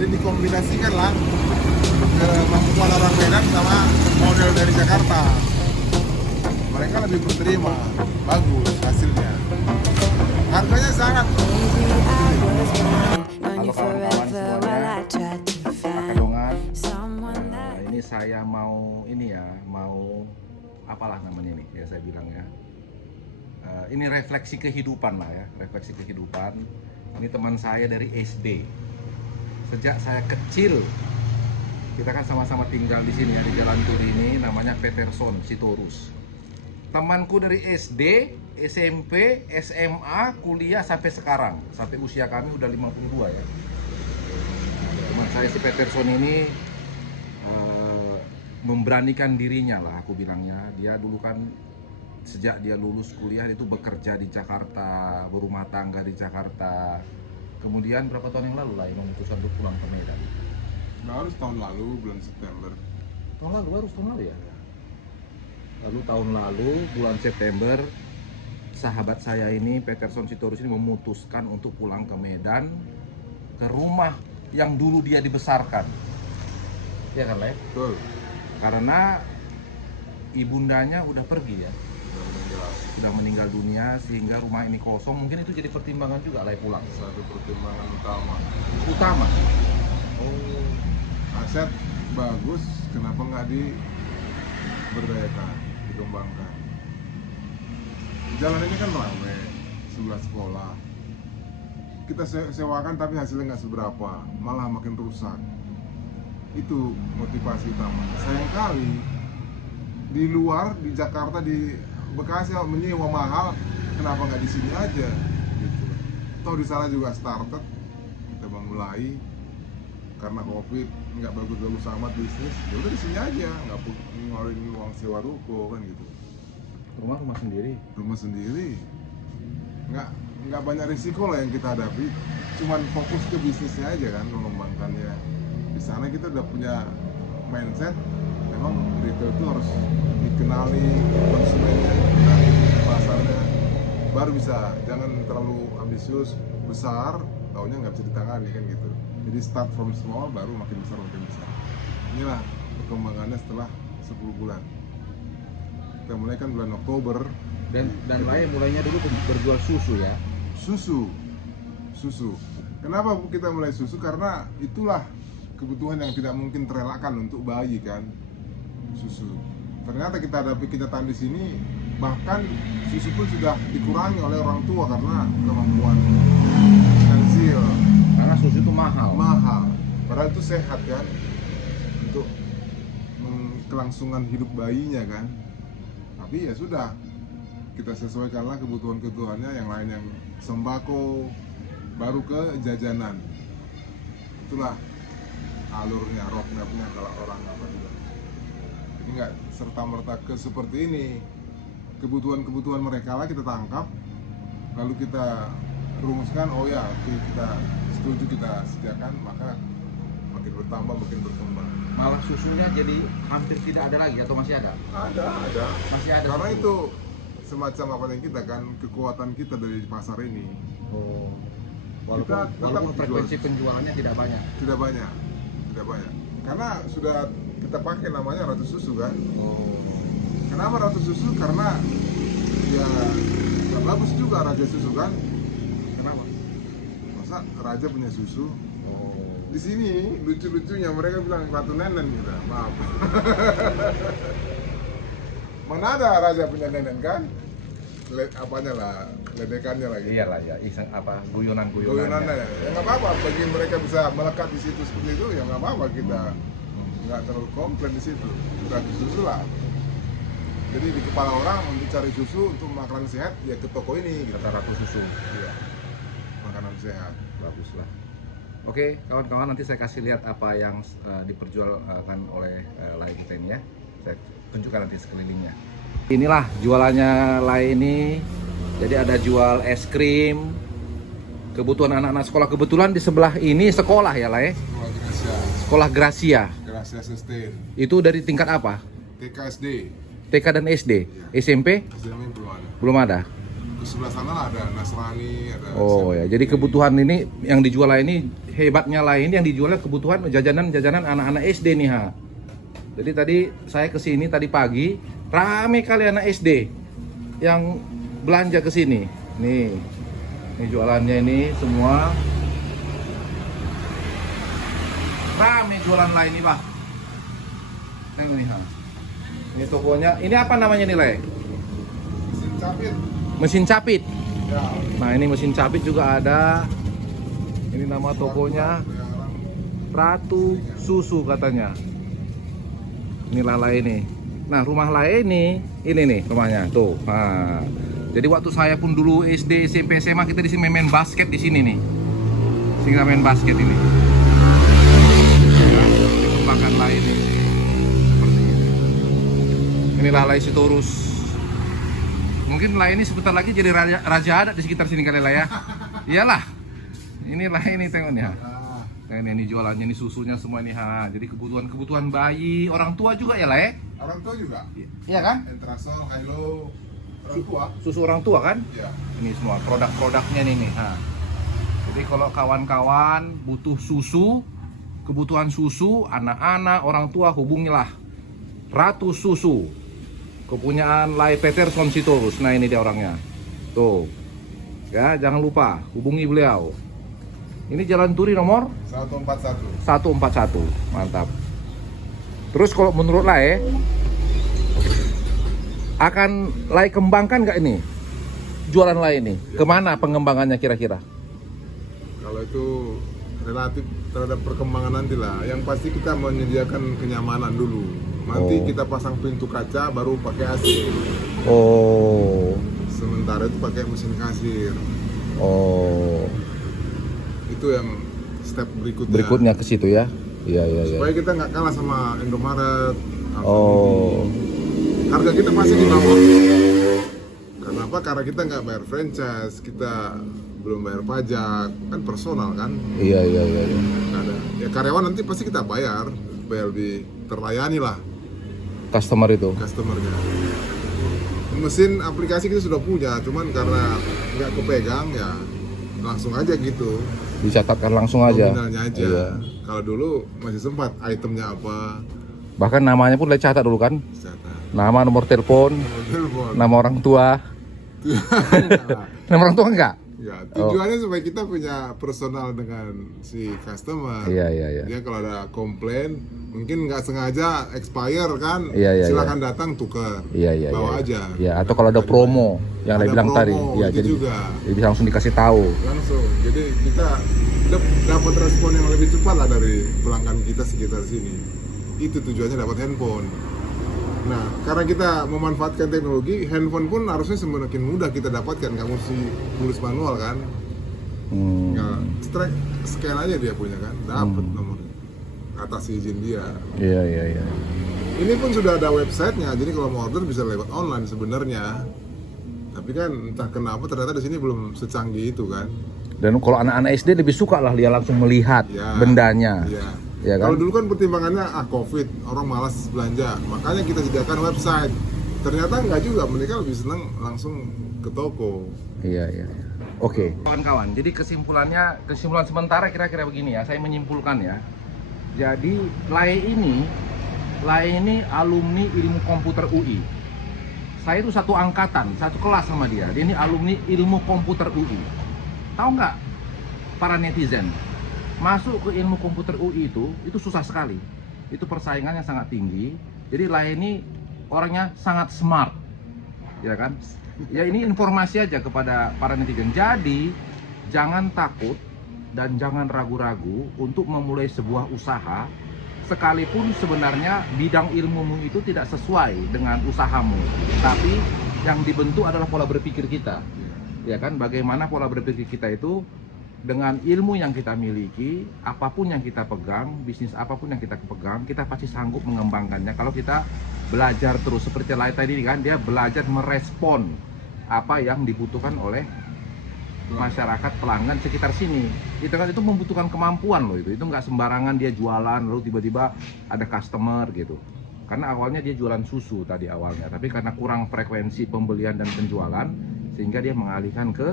Jadi dikombinasikan lah kemampuan orang Medan sama model dari Jakarta. Mereka lebih berterima, bagus hasilnya. Harganya sangat. Halo kawan-kawan semuanya, Kedongan. Ini saya mau apalah namanya ini ya, saya bilang ya. Ini refleksi kehidupan lah ya, refleksi kehidupan. Ini teman saya dari SD. Sejak saya kecil, kita kan sama-sama tinggal di sini ya, di Jalan Turi ini, namanya Peterson Sitorus. Temanku dari SD, SMP, SMA, kuliah sampai sekarang, sampai usia kami udah 52 ya. Teman saya si Peterson ini memberanikan dirinya lah, aku bilangnya. Dia dulu kan sejak dia lulus kuliah itu bekerja di Jakarta, berumah tangga di Jakarta. Kemudian berapa tahun yang lalu lah memutuskan untuk pulang ke Medan. Baru tahun lalu bulan September. Tahun lalu, baru tahun lalu ya. Lalu tahun lalu bulan September, sahabat saya ini Peterson Sitorus ini memutuskan untuk pulang ke Medan, ke rumah yang dulu dia dibesarkan. Ya kan, Le? Betul. Karena ibundanya udah pergi ya, sudah meninggal dunia, sehingga rumah ini kosong. Mungkin itu jadi pertimbangan juga lah pulang. Satu pertimbangan utama. Oh, Aset bagus, kenapa nggak diberdayakan, dikembangkan? Jalan ini kan ramai, sebelah sekolah. Kita sewakan tapi hasilnya nggak seberapa, malah makin rusak. Itu motivasi utama. Sayang kali di luar, di Jakarta, di Bekasi menyewa mahal, kenapa nggak di sini aja? Gitu. Toh di sana juga started, kita memulai karena COVID nggak bagus-bagus amat bisnis. Ya udah di sini aja, nggak perlu ngeluarin uang sewa ruko kan gitu. rumah sendiri. Rumah sendiri, nggak banyak risiko lah yang kita hadapi. Cuman fokus ke bisnisnya aja kan, mengembangkannya. Di sana kita udah punya mindset, memang retail itu harus dikenali konsumennya, dikenali pasarnya, baru bisa. Jangan terlalu ambisius, besar, taunya nggak bisa ditangani kan gitu. Jadi start from small, baru makin besar. Inilah perkembangannya setelah 10 bulan. Kita mulai kan bulan Oktober. Dan lain mulainya dulu berjual susu ya. Susu. Kenapa kita mulai susu? Karena itulah kebutuhan yang tidak mungkin terelakkan untuk bayi kan, susu. Ternyata kita hadapi kenyataan di sini, bahkan susu pun sudah dikurangi oleh orang tua karena kemampuan finansial. Karena susu itu mahal. Padahal itu sehat kan, untuk kelangsungan hidup bayinya kan. Tapi ya sudah, kita sesuaikanlah kebutuhan-kebutuhannya. Yang lain yang sembako, baru ke jajanan. Itulah alurnya, roadmapnya kalau orang apa juga. Jadi nggak serta-merta ke seperti ini. Kebutuhan-kebutuhan mereka lah kita tangkap, lalu kita rumuskan, oh ya kita setuju, kita sediakan, maka makin bertambah, makin berkembang. Malah susunya jadi hampir tidak ada lagi atau masih ada? Ada. Masih ada. Karena susu. itu semacam apa yang kita kan, kekuatan kita dari pasar ini. Oh. Kita Walaupun tetap frekuensi jual. penjualannya tidak banyak. Tidak banyak. Karena sudah kita pakai namanya Ratu Susu kan. Oh. Kenapa Ratu Susu? Karena ya nggak bagus juga Raja Susu kan. Kenapa? Masa Raja punya susu? Oh. Di sini lucu-lucunya mereka bilang Ratu Nenen gitu. Maaf. Mana ada Raja punya nenen kan? Apanya lah, ledekannya lagi. Iyalah ya, iseng apa guyonan-guyonannya. Guyonannya. Ya nggak apa-apa, bagi mereka bisa melekat di situ seperti itu, ya nggak apa-apa, kita nggak terlalu komplain di situ. Ratu Susu lah. Jadi di kepala orang untuk cari susu untuk makanan sehat, ya ke toko ini gitu. Kata Ratu Susu. Iya. Makanan sehat. Bagus lah. Oke, kawan-kawan, nanti saya kasih lihat apa yang diperjualkan oleh Lai kita ini ya. Saya tunjukkan nanti sekelilingnya. Inilah jualannya Lai ini. Jadi ada jual es krim, kebutuhan anak-anak sekolah. Kebetulan di sebelah ini sekolah ya Lai. Sekolah Gracia. Gracia Sustain. Itu dari tingkat apa? TK SD. TK dan SD. SMP? SD belum ada. Belum ada. ke sebelah sana lah ada Nasrani, ada Oh ya, jadi kebutuhan ini yang dijual ini hebatnya lain yang dijualnya kebutuhan jajanan anak-anak SD nih ha. Jadi tadi saya ke sini tadi pagi rame kali anak SD yang belanja ke sini. Nih, ini jualannya ini semua rame jualan lain nih pak. Tengok nih ha. Ini tokonya, ini apa namanya nih Le? mesin capit. Mesin capit. Ya. Nah ini mesin capit juga ada. Ini nama tokonya Ratu Susu katanya. Ini Lala ini. Nah rumah Lala ini nih rumahnya tuh. Nah, jadi waktu saya pun dulu SD, SMP, SMA kita di sini main basket di sini nih. Sini kita main basket ini. Ya, dikembangkan Lala ini. Seperti ini. Ini Lala Sitorus. Mungkin Lala ini sebentar lagi jadi raja adat di sekitar sini kali lah ya. Iyalah. Ini Lala ini tengok nih. Nah, ini jualannya ini susunya semua ini ha. Jadi kebutuhan bayi, orang tua juga ya lah ya. Orang tua juga. Iya kan? Entrasol, Hilo, orang tua. Susu orang tua kan? Iya. Ini semua produk-produknya nih ha. Jadi kalau kawan-kawan butuh susu, kebutuhan susu, anak-anak, orang tua hubungilah Ratu Susu. Kepunyaan Lai Peterson Sitorus. Nah ini dia orangnya. Tuh. Ya, jangan lupa hubungi beliau. Ini Jalan Turi nomor 141. 141. Mantap. Terus kalau menurut Lai akan Lai kembangkan nggak ini? Jualan Lai ini. Kemana pengembangannya kira-kira? Kalau itu relatif terhadap perkembangan nanti lah. Yang pasti kita menyediakan kenyamanan dulu. Nanti kita pasang pintu kaca baru pakai AC. Oh. Sementara itu pakai mesin kasir. Oh. Itu yang step berikutnya. Berikutnya ke situ ya. Iya. Supaya kita nggak kalah sama Indomaret. Oh. Harga kita pasti di bawah. Kenapa? Karena kita nggak bayar franchise, kita belum bayar pajak, kan personal kan. Iya. Ada. Ya karyawan nanti pasti kita bayar lebih terlayani lah Customer itu. customernya. Mesin aplikasi kita sudah punya, cuman karena nggak kepegang ya langsung aja gitu. Dicatatkan langsung aja. Nominalnya aja. Iya. Kalau dulu masih sempat itemnya apa. Bahkan namanya pun dicatat dulu kan. Catat. Nama, nomor telepon, Telepon. nama orang tua. Nama orang tua enggak? Ya, tujuannya supaya kita punya personal dengan si customer. Iya. Dia kalau ada komplain, mungkin nggak sengaja expire kan, Iya. silakan datang tukar, Iya. bawa aja. Ya, atau kalau ada promo yang Ada Lai bilang promo, tadi, ya itu jadi juga. langsung dikasih tahu. Langsung. Jadi kita dapat respon yang lebih cepat lah dari pelanggan kita sekitar sini. Itu tujuannya dapat handphone. Nah, karena kita memanfaatkan teknologi, handphone pun harusnya semakin mudah kita dapatkan, nggak mesti tulis manual kan. Nggak, scan aja dia punya kan, dapat nomornya atas izin dia. Iya. Ini pun sudah ada websitenya, jadi kalau mau order bisa lewat online sebenarnya. Tapi kan entah kenapa ternyata di sini belum secanggih itu kan. Dan kalau anak-anak SD lebih suka lah dia langsung melihat Ya, bendanya. Iya. Ya kan? Kalau dulu kan pertimbangannya COVID, orang malas belanja, makanya kita sediakan website. Ternyata enggak juga, mereka lebih senang langsung ke toko. Iya. Oke. Kawan-kawan, jadi kesimpulan sementara kira-kira begini ya, saya menyimpulkan ya. Jadi Lai ini alumni ilmu komputer UI. Saya itu satu angkatan, satu kelas sama dia. Dia ini alumni ilmu komputer UI. Tahu nggak para netizen? Masuk ke ilmu komputer UI itu susah sekali. Itu persaingannya sangat tinggi. Jadi Lai ini orangnya sangat smart. Ya kan? Ya ini informasi aja kepada para netizen. Jadi jangan takut dan jangan ragu-ragu untuk memulai sebuah usaha sekalipun sebenarnya bidang ilmumu itu tidak sesuai dengan usahamu. Tapi yang dibentuk adalah pola berpikir kita. Ya kan? Bagaimana pola berpikir kita itu dengan ilmu yang kita miliki, apapun yang kita pegang, bisnis apapun yang kita pegang, kita pasti sanggup mengembangkannya kalau kita belajar terus. Seperti Lai tadi kan, dia belajar merespon apa yang dibutuhkan oleh masyarakat pelanggan sekitar sini. Itu kan itu membutuhkan kemampuan loh itu nggak sembarangan dia jualan lalu tiba-tiba ada customer gitu. Karena awalnya dia jualan susu tadi awalnya, tapi karena kurang frekuensi pembelian dan penjualan, sehingga dia mengalihkan ke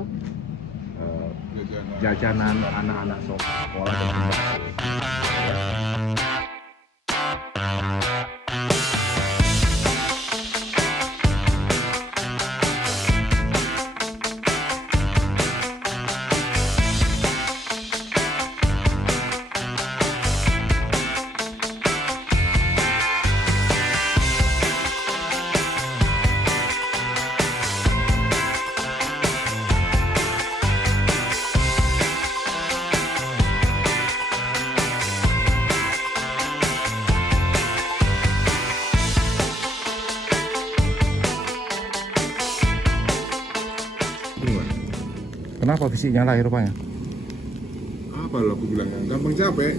jajanan anak-anak sekolah dengan bakso. Ya. Kenapa fisiknya lah rupanya? Apa lo aku bilangnya? Gampang capek.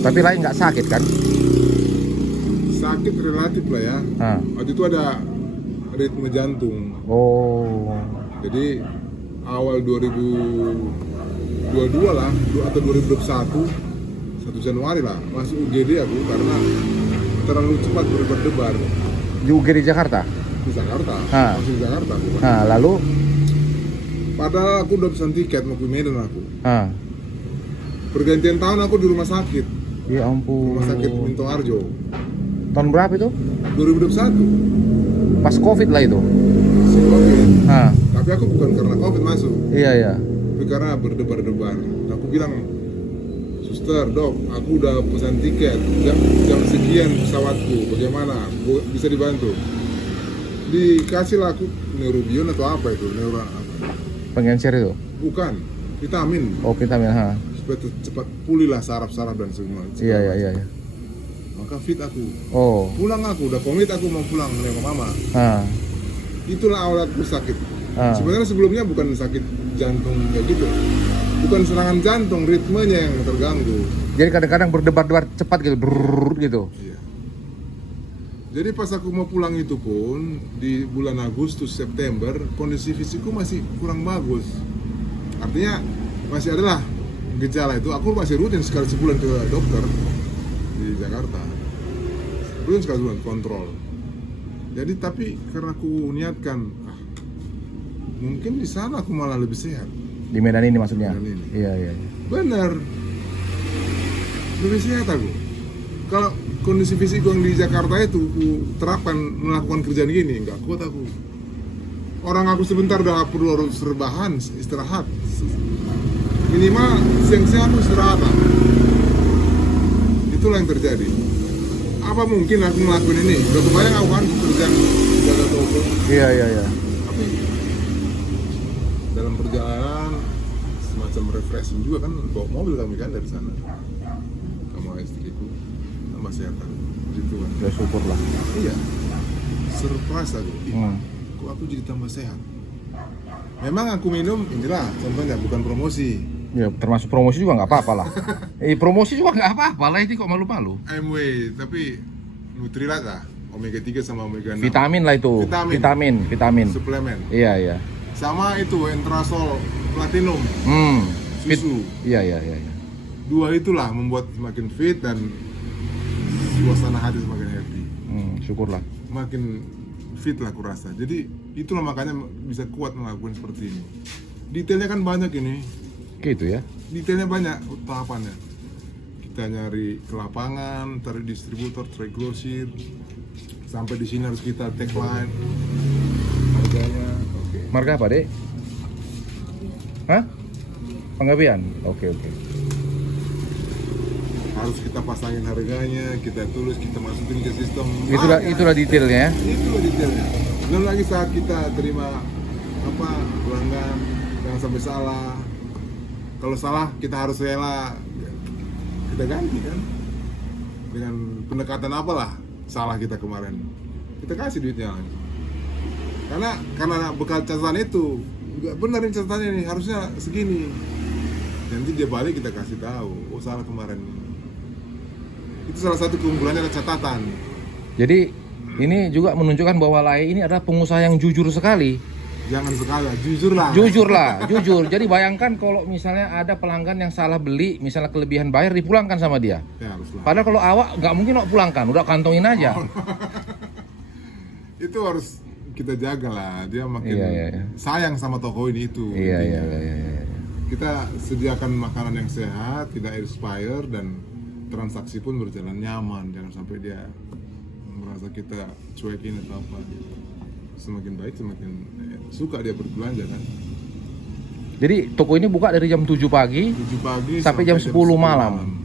Tapi lain nggak sakit kan? Sakit relatif lah ya. Waktu itu ada ritme jantung. Oh. Jadi awal 2022 lah atau 2021 1 Januari lah masuk UGD aku karena terlalu cepat berdebar. Di UGD Jakarta? Di Jakarta. Masih di Jakarta aku. Lalu? Padahal aku udah pesan tiket mau ke Medan aku. Pergantian tahun aku di rumah sakit. Ya ampun. Rumah sakit Minto Harjo. Tahun berapa itu? 2021. Pas COVID lah itu. Si COVID. Tapi aku bukan karena COVID masuk. Iya. Tapi karena berdebar-debar. Aku bilang, suster, dok, aku udah pesan tiket. Jam sekian pesawatku. Bagaimana? Bisa dibantu? Dikasih lah aku neurobion atau apa itu? Pengencer itu? Bukan, vitamin. Oh, vitamin, Supaya cepat pulih lah saraf-saraf dan semua. Iya. Maka fit aku. Oh. Pulang aku, udah komit aku mau pulang sama mama. Itulah awal aku sakit. Sebenarnya sebelumnya bukan sakit jantung kayak gitu. Bukan serangan jantung, ritmenya yang terganggu. Jadi kadang-kadang berdebar-debar cepat gitu, brrrr gitu. Iya. Jadi pas aku mau pulang itu pun di bulan Agustus September kondisi fisikku masih kurang bagus. Artinya masih adalah gejala itu. Aku masih rutin sekali sebulan ke dokter di Jakarta. Rutin sekali sebulan kontrol. Jadi tapi karena aku niatkan mungkin di sana aku malah lebih sehat. Di Medan ini maksudnya? Medan ini. Iya. Benar. Lebih sehat aku. Kalau kondisi fisik yang di Jakarta itu aku terapkan melakukan kerjaan gini, nggak kuat aku. Orang aku sebentar udah perlu harus rebahan, istirahat. Minimal siang-siang aku istirahat lah. Itulah yang terjadi. Apa mungkin aku ngelakuin ini? Udah kebayang aku kan kerjaan jaga toko. Iya. Tapi dalam perjalanan semacam refreshing juga kan, bawa mobil kami kan dari sana. Sama istriku. Masih sehat gitu kan. Ya syukur lah. Iya. Surprise aku. Kok aku jadi tambah sehat? Memang aku minum inilah contohnya, bukan promosi. Ya termasuk promosi juga nggak apa-apa lah. Promosi juga nggak apa-apa lah, ini kok malu-malu. MW tapi Nutrilite lah, omega 3 sama omega 6. Vitamin lah itu. Vitamin. Suplemen. Iya. Sama itu Entrasol Platinum. Susu. Iya. Dua itulah membuat semakin fit dan suasana hati semakin happy. Syukurlah. Makin fit lah aku rasa. Jadi itulah makanya bisa kuat melakukan seperti ini. Detailnya kan banyak ini. Gitu ya. Detailnya banyak tahapannya. Kita nyari ke lapangan, cari distributor, cari grosir. Sampai di sini harus kita tagline. Harganya. Oke. Marga apa, Dek? Hah? Penggabian? Oke. Harus kita pasangin harganya, kita tulis, kita masukin ke sistem. Itulah detailnya ya. Itulah detailnya. Belum lagi saat kita terima pelanggan, jangan sampai salah. Kalau salah kita harus rela, kita ganti kan. Dengan pendekatan apalah salah kita kemarin, kita kasih duitnya. Karena bekal catatan itu nggak benar ini catatannya nih, harusnya segini. Nanti dia balik kita kasih tahu, oh salah kemarin. Itu salah satu keunggulannya adalah catatan. Jadi ini juga menunjukkan bahwa Lai ini adalah pengusaha yang jujur sekali. Jangan sekali, jujur lah. Jujur. Jadi bayangkan kalau misalnya ada pelanggan yang salah beli, misalnya kelebihan bayar, dipulangkan sama dia. Ya haruslah. Padahal kalau awak nggak mungkin awak pulangkan, udah kantongin aja. Itu harus kita jaga lah, dia makin Iya. sayang sama toko ini itu. Iya. Kita sediakan makanan yang sehat, tidak expired, dan transaksi pun berjalan nyaman. Jangan sampai dia merasa kita cuekin atau apa. Semakin baik, semakin suka dia berbelanja kan. Jadi toko ini buka dari jam 7 pagi 7 pagi sampai jam 10 malam.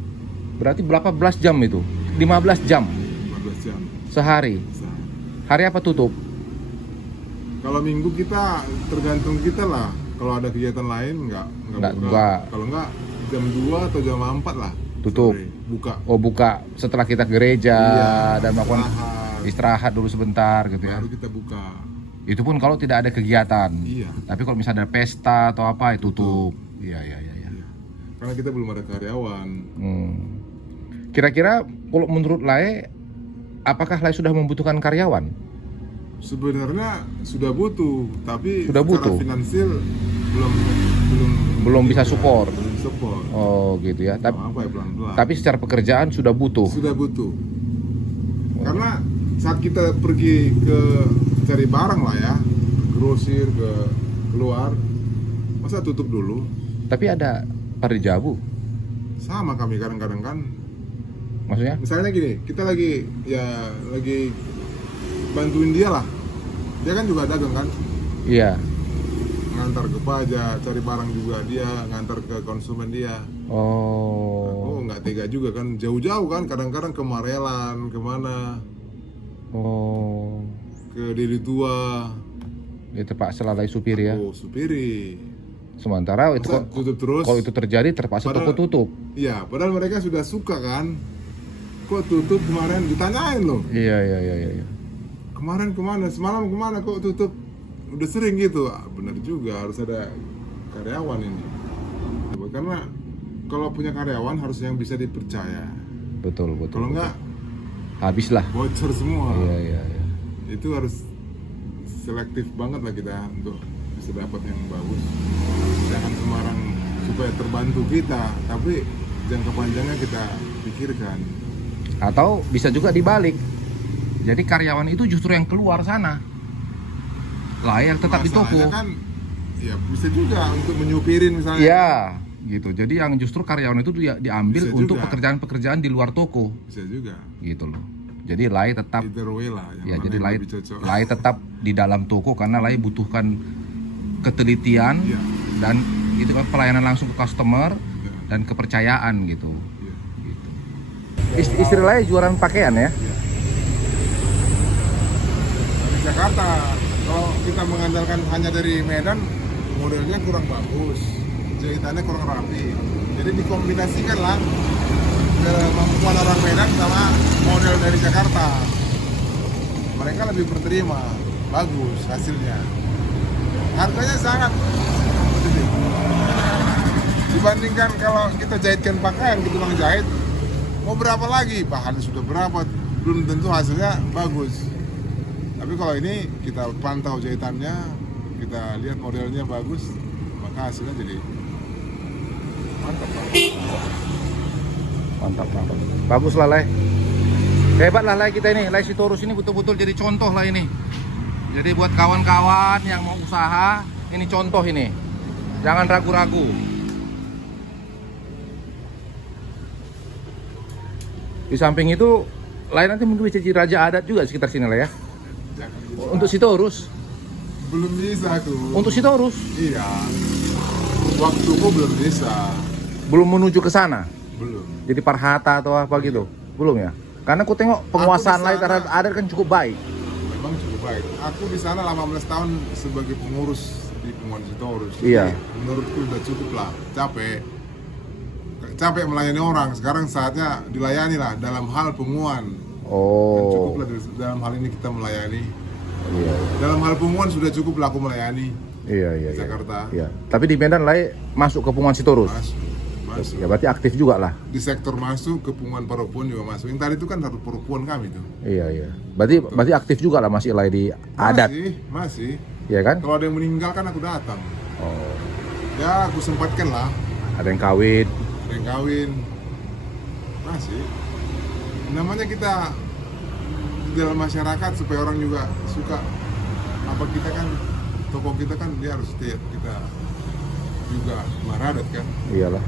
Berarti berapa belas jam itu? 15 jam 15 jam. sehari. Hari apa tutup? Kalau minggu kita tergantung kita lah. Kalau ada kegiatan lain nggak Nggak buka. buka. Kalau nggak jam 2 atau jam 4 lah. Tutup. Sore, buka. Oh, buka setelah kita ke gereja Iya, dan melakukan istirahat. istirahat dulu sebentar gitu ya. Baru kita buka. Itu pun kalau tidak ada kegiatan. Iya. Tapi kalau misalnya ada pesta atau apa, itu tutup. Iya. Iya. Karena kita belum ada karyawan. Kira-kira kalau menurut Lae, apakah Lae sudah membutuhkan karyawan? Sebenarnya sudah butuh, tapi Sudah secara butuh. finansial Belum bisa support. Belum support. Oh gitu ya. Tapi, Apa ya pelan-pelan. tapi secara pekerjaan sudah butuh. Sudah butuh. Karena saat kita pergi ke cari barang lah ya, grosir ke keluar, masa tutup dulu? Tapi ada Parijabu. Sama kami kadang-kadang kan. Maksudnya? Misalnya gini, kita lagi bantuin dia lah. Dia kan juga dagang kan, Iya. ngantar ke pajak, cari barang juga dia, ngantar ke konsumen dia. Oh. Oh nggak tega juga kan, jauh-jauh kan, kadang-kadang ke Marelan, kemana, Oh. ke Diri Tua, Itu terpaksa Lae supir ya. oh supiri. Sementara itu Masa tutup terus? kalau itu terjadi terpaksa toko Padahal- tutup. Iya, padahal mereka sudah suka kan. Kok tutup kemarin, ditanyain loh. Iya. Kemarin kemana, semalam kemana kok tutup? Udah sering gitu. Ah, bener juga, harus ada karyawan ini. Karena kalau punya karyawan harus yang bisa dipercaya. Betul. Kalau enggak, Habislah. bocor semua. Iya. Itu harus selektif banget lah kita untuk bisa dapat yang bagus. Jangan sembarang supaya terbantu kita, tapi jangka panjangnya kita pikirkan. Atau bisa juga dibalik. Jadi karyawan itu justru yang keluar sana. Lae yang tetap di toko. Masalahnya kan, ya bisa juga untuk menyupirin misalnya. Iya, gitu. Jadi yang justru karyawan itu diambil Bisa untuk juga. pekerjaan-pekerjaan di luar toko, Bisa juga. gitu loh. Jadi Lae tetap Either way lah. Yang ya mana jadi yang Lae lebih cocok. Lae tetap di dalam toko karena Lae butuhkan ketelitian Iya. dan itu kan pelayanan langsung ke customer Iya. dan kepercayaan gitu. Iya. Gitu. Istri Lae jualan pakaian ya? Dari Jakarta, kalau kita mengandalkan hanya dari Medan, modelnya kurang bagus, jahitannya kurang rapi. Jadi dikombinasikan lah kemampuan orang Medan sama model dari Jakarta. Mereka lebih berterima, bagus hasilnya. Harganya sangat kompetitif. Dibandingkan kalau kita jahitkan pakaian di tukang jahit, mau berapa lagi? Bahannya sudah berapa? Belum tentu hasilnya bagus. Tapi kalau ini kita pantau jahitannya, kita lihat modelnya bagus, maka hasilnya jadi mantap Pak. Mantap. Bagus lah Lae. Hebat lah Lae kita ini. Lae Sitorus ini betul-betul jadi contoh lah ini. Jadi buat kawan-kawan yang mau usaha, ini contoh ini. Jangan ragu-ragu. Di samping itu, Lae nanti mungkin bisa jadi raja adat juga sekitar sini lah ya. Jangan. Untuk Sitorus. Belum bisa tuh. Untuk Sitorus. Iya. Waktuku belum bisa. Belum menuju ke sana. Belum. Jadi Parhata atau apa gitu. Belum ya. Karena aku tengok penguasaan Aku di Lae sana- terhadap adat kan cukup baik. Memang cukup baik. Aku di sana 18 tahun sebagai pengurus di Penguan Sitorus. Iya. Jadi, menurutku udah cukup lah. Capek melayani orang. Sekarang saatnya dilayani lah dalam hal penguan. Dan cukup Oh. lah dalam hal ini kita melayani. Iya. Dalam hal penguan sudah cukup lah aku melayani Iya. di Jakarta. Iya. Tapi di Medan Lae masuk ke Punguan Sitorus. Masuk. Ya berarti aktif juga lah. Di sektor masuk ke Punguan Paropuan juga masuk. Yang tadi itu kan harus Paropuan kami tuh. Iya. Berarti aktif juga lah masih Lae di adat, Masih. ya kan? Kalau ada yang meninggal kan aku datang. Oh. Ya aku sempatkan lah. Ada yang kawin. Ada yang kawin. Masih. Namanya kita di dalam masyarakat supaya orang juga suka apa kita kan, toko kita kan dia harus setiap kita juga maradat kan. Iyalah.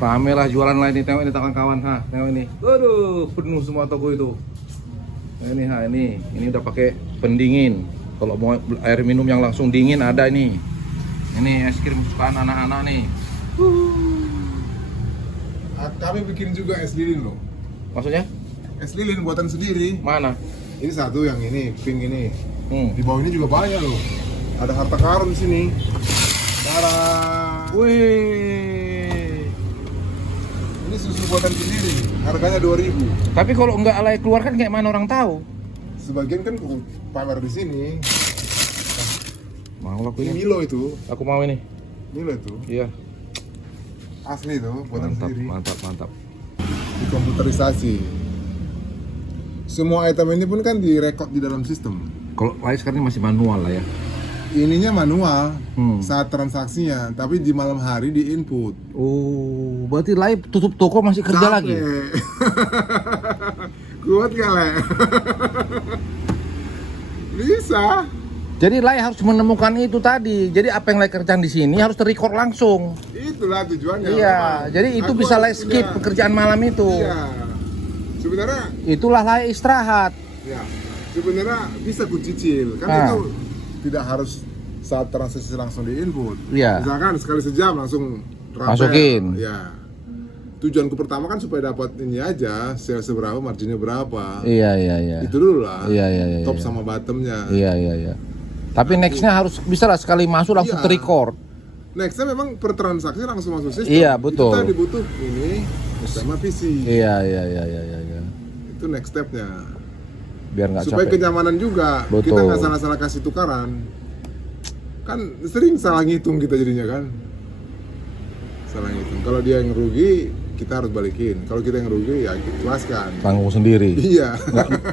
Rame lah jualan lain nih, tengok ini kawan-kawan, tengok ini. Waduh, penuh semua toko itu. Nah, ini udah pakai pendingin. Kalau mau air minum yang langsung dingin ada ini. Ini es krim kesukaan anak-anak nih. Kami bikin juga es lilin loh. Maksudnya? Es lilin buatan sendiri. Mana? Ini satu yang ini, pink ini. Hmm. Di bawah ini juga banyak loh. Ada harta karun di sini. Darah. Wih. Ini susu buatan sendiri. Harganya 2.000. Tapi kalau nggak alay keluar kan kayak mana orang tahu? Sebagian kan pamer di sini. Mau aku Ini ini. Milo itu. Aku mau ini. Milo itu. Iya. Asli itu, buatan Mantap, sendiri. mantap. Dikomputerisasi. Semua item ini pun kan direkod di dalam sistem. Kalau lain sekarang ini masih manual lah ya. Ininya manual Saat saat transaksinya, tapi di malam hari di input. Oh, berarti live tutup toko masih kerja Capek. lagi? Kuat kali. Bisa. Jadi Lai harus menemukan itu tadi. Jadi apa yang Lai kerjaan di sini harus ter-record langsung. Itulah tujuannya. Iya, memang. jadi itu Aku bisa Lai harus skip punya- pekerjaan malam itu. Iya. Sebenarnya, Itulah Lai istirahat. ya. Sebenarnya bisa ku cicil. Kan Ah. itu tidak harus saat transaksi langsung di input. Iya. Misalkan sekali sejam langsung rapel. Masukin. Ya. Tujuanku pertama kan supaya dapat ini aja, sales seberapa, marginnya berapa. Iya. Itu dulu lah. Iya. Top sama bottomnya. Iya. Tapi nextnya harus bisa lah sekali masuk langsung Iya. ter-record. Nextnya memang per transaksi langsung masuk sistem. Iya, betul. Itu tadi butuh ini sama PC. Iya. Itu next stepnya. Biar nggak Supaya capek. kenyamanan juga. Betul. Kita nggak salah-salah kasih tukaran. Kan sering salah ngitung kita jadinya kan. Salah ngitung. Kalau dia yang rugi, kita harus balikin. Kalau kita yang rugi, ya kita jelaskan. Tanggung sendiri. Iya.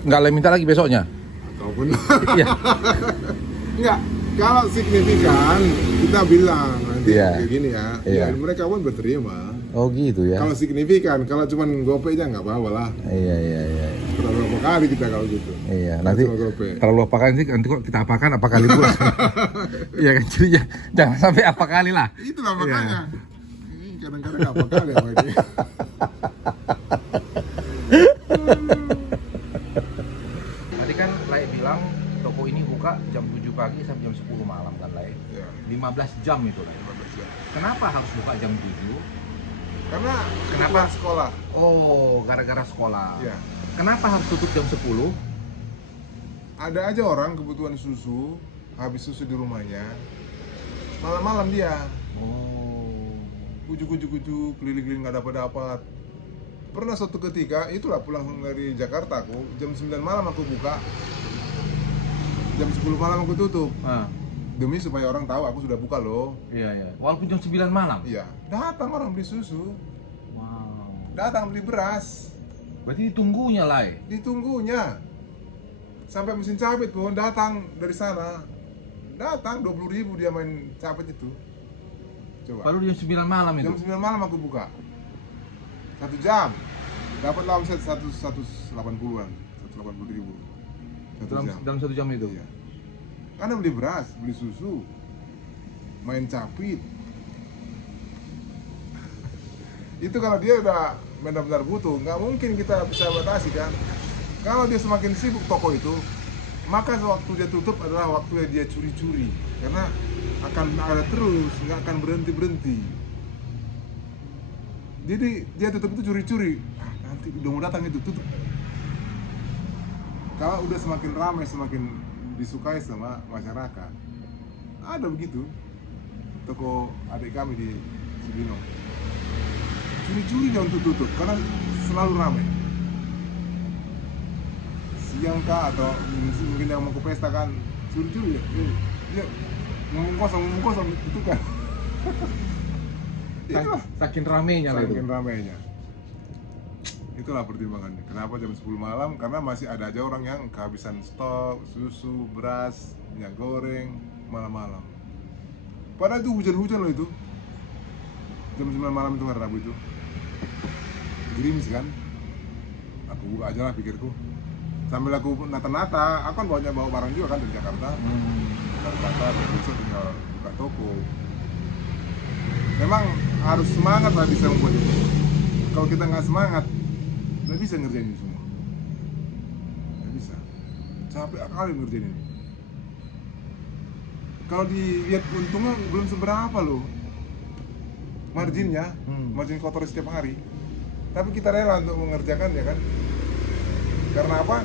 Nggak Lai minta lagi besoknya. Ataupun Iya. enggak. Kalau signifikan, kita bilang nanti Iya. kayak gini ya. Iya. Ya, mereka pun berterima. Oh gitu ya. Kalau signifikan, kalau cuma gopay aja nggak apa-apa lah. Iya. Berapa kali kita kalau gitu. Iya, Kalau nanti cuma gopay. kalau lu apakan nanti kok kita apakan apa kali pula. Iya kan, jadi jangan sampai apa kali lah. Itulah Iya. makanya. Ini kadang-kadang apa kali apa ini. Tadi kan Lai bilang toko ini buka jam 7 pagi sampai jam 10 malam kan Lai. Ya, 15 jam itu Lai. 15 jam. Kenapa harus buka jam 7? Karena Kenapa? kebutuhan sekolah? Oh, gara-gara sekolah. Ya. Kenapa harus tutup jam 10? Ada aja orang kebutuhan susu, habis susu di rumahnya, malam-malam dia Oh. ujuk-ujuk keliling-keliling nggak dapat. Pernah suatu ketika, itulah pulang dari Jakarta aku, jam 9 malam aku buka, jam 10 malam aku tutup. Ah, Demi supaya orang tahu aku sudah buka loh. iya. Walaupun jam 9 malam. Iya, datang orang beli susu, Wow. datang beli beras, Berarti ditunggunya Lai. ditunggunya. Sampai mesin capit pun datang dari sana. Datang 20.000 dia main capit itu. Coba. Baru jam 9 malam itu. Jam 9 malam aku buka. 1 jam. Dapat lah omset 180-an, 180.000. 1 jam. Dalam 1 jam itu. Iya. Karena beli beras, beli susu, main capit. Itu kalau dia udah benar-benar butuh, nggak mungkin kita bisa batasi kan. Kalau dia semakin sibuk toko itu, maka waktu dia tutup adalah waktu dia curi-curi. Karena akan ada terus, nggak akan berhenti-berhenti. Jadi dia tutup itu curi-curi. Nanti udah mau datang itu tutup. Kalau udah semakin ramai, semakin disukai sama masyarakat. Ada begitu. Toko adik kami di Cibinong. Curi-curi dia untuk tutup karena selalu ramai. Siang kah atau mungkin yang mau ke pesta kan curi-curi ya. Dia ngomong kosong itu kan. Itulah Saking ramenya lah itu. saking ramainya. Itulah pertimbangannya. Kenapa jam 10 malam? Karena masih ada aja orang yang kehabisan stok, susu, beras, minyak goreng malam-malam. Padahal itu hujan-hujan loh itu. Jam 9 malam itu hari Rabu itu. Gerimis kan? Aku buka aja lah pikirku. sambil aku nata-nata, aku kan bawa barang juga kan dari Jakarta. Nata-nata, besok tinggal buka toko. Memang harus semangat lah bisa membuat itu. Kalau kita nggak semangat, nggak bisa ngerjain ini semua. Nggak bisa. Capek kali ngerjain ini. Kalau dilihat untungnya belum seberapa loh. Marginnya, margin kotor setiap hari. Tapi kita rela untuk mengerjakan ya kan. Karena apa?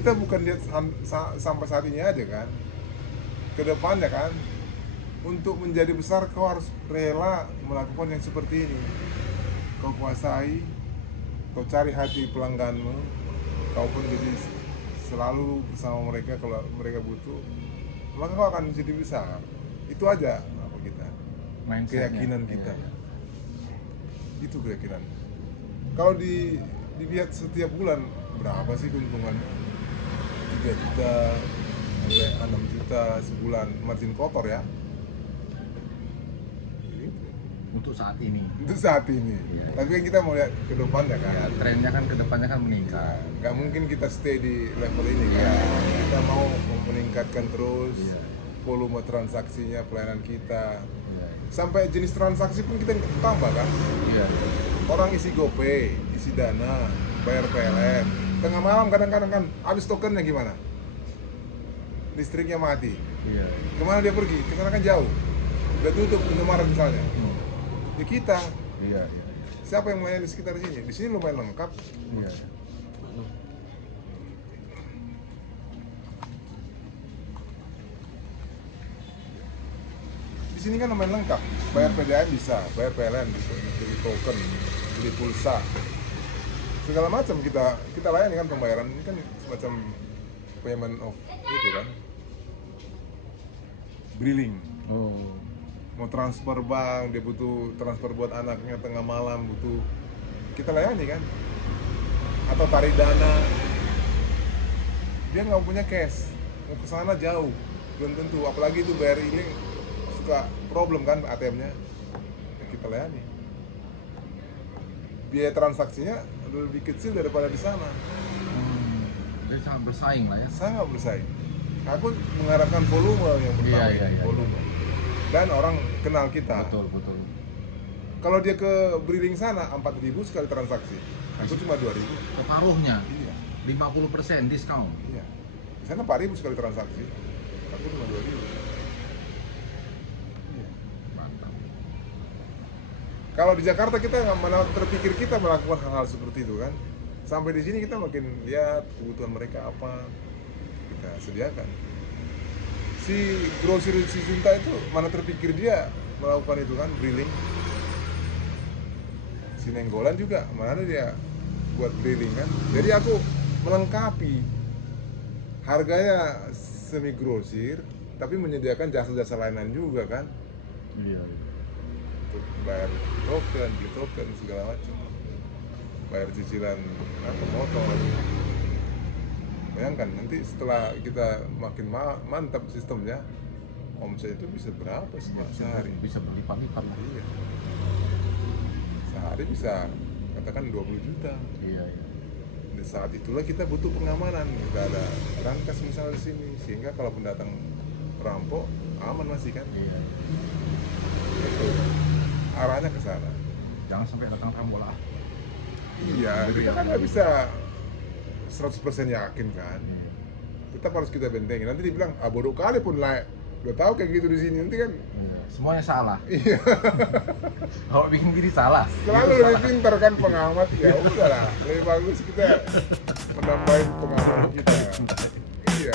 Kita bukan lihat sampai saat ini aja kan. Ke depannya kan. Untuk menjadi besar kau harus rela melakukan yang seperti ini. Kau kuasai, kau cari hati pelangganmu, kau pun jadi selalu bersama mereka kalau mereka butuh, maka kau akan menjadi besar. Itu aja apa kita, keyakinan kita. Iya. Itu keyakinan. Kalau dilihat setiap bulan berapa sih keuntungannya? 3 juta sampai 6 juta sebulan margin kotor ya. Untuk saat ini. Untuk saat ini. Iya. Tapi kan kita mau lihat ke depannya kan. Ya, trennya kan kedepannya kan meningkat. Nggak mungkin kita stay di level ini kan. Iya. Kita mau meningkatkan terus Iya. volume transaksinya, pelayanan kita. Iya. Sampai jenis transaksi pun kita tambah kan. Iya. Orang isi GoPay, isi Dana, bayar PLN. Tengah malam kadang-kadang kan habis tokennya gimana? Listriknya mati. Iya. Kemana dia pergi? Karena kan jauh. Udah tutup Indomaret misalnya. Ya kita. Iya, iya. Siapa yang melayani di sekitar sini? Di sini lumayan lengkap. Iya. Di sini kan lumayan lengkap. Bayar PDAM bisa, bayar PLN bisa, beli token, beli pulsa, segala macam kita layani kan pembayaran ini kan semacam payment of itu kan, billing. Oh. Mau transfer bank, dia butuh transfer buat anaknya tengah malam, butuh kita layani kan. Atau tarik dana, dia nggak punya cash, mau ke sana jauh, belum tentu. Apalagi itu bayar ini suka problem kan ATM-nya, ya kita layani. Biaya transaksinya lebih kecil daripada di sana. Jadi sangat bersaing lah ya. Sangat bersaing. Aku mengharapkan volume yang pertama, Iya. volume. Dan orang kenal kita. Betul, betul. Kalau dia ke Briling sana 4.000 sekali transaksi, aku cuma 2.000. Separuhnya Iya, 50% diskon. iya. Di sana 4.000 sekali transaksi, aku cuma 2.000. Iya. Mantap. Kalau di Jakarta kita nggak mana terpikir kita melakukan hal-hal seperti itu kan. Sampai di sini kita makin lihat kebutuhan mereka apa, kita sediakan. Si grosir si Sinta itu mana terpikir dia melakukan itu kan, Briling. Si Nenggolan juga mana ada dia buat Briling kan. Jadi aku melengkapi, harganya semi grosir tapi menyediakan jasa-jasa layanan juga kan, Iya. untuk bayar token, beli token segala macam, bayar cicilan apa motor. Bayangkan nanti setelah kita makin mantap sistemnya, omset itu bisa berapa sehari? Bisa berlipat-lipat lah. Iya. Sehari bisa katakan 20 juta. Iya. Di saat itulah kita butuh pengamanan. Kita ada rangkas misalnya di sini, sehingga kalau pendatang perampok aman masih kan. Iya. Itu arahnya ke sana. Jangan sampai datang tamu lah. Iya, kita kan nggak bisa 100% yakin kan. Tetap harus kita bentengin. Nanti dibilang, bodoh kali pun lah. Udah tahu kayak gitu di sini nanti kan. Iya. Semuanya salah. Iya. Kalau bikin diri salah. Selalu Itu lebih salah. pintar kan pengamat. Ya udahlah, lebih bagus kita menambahin pengalaman kita. Iya.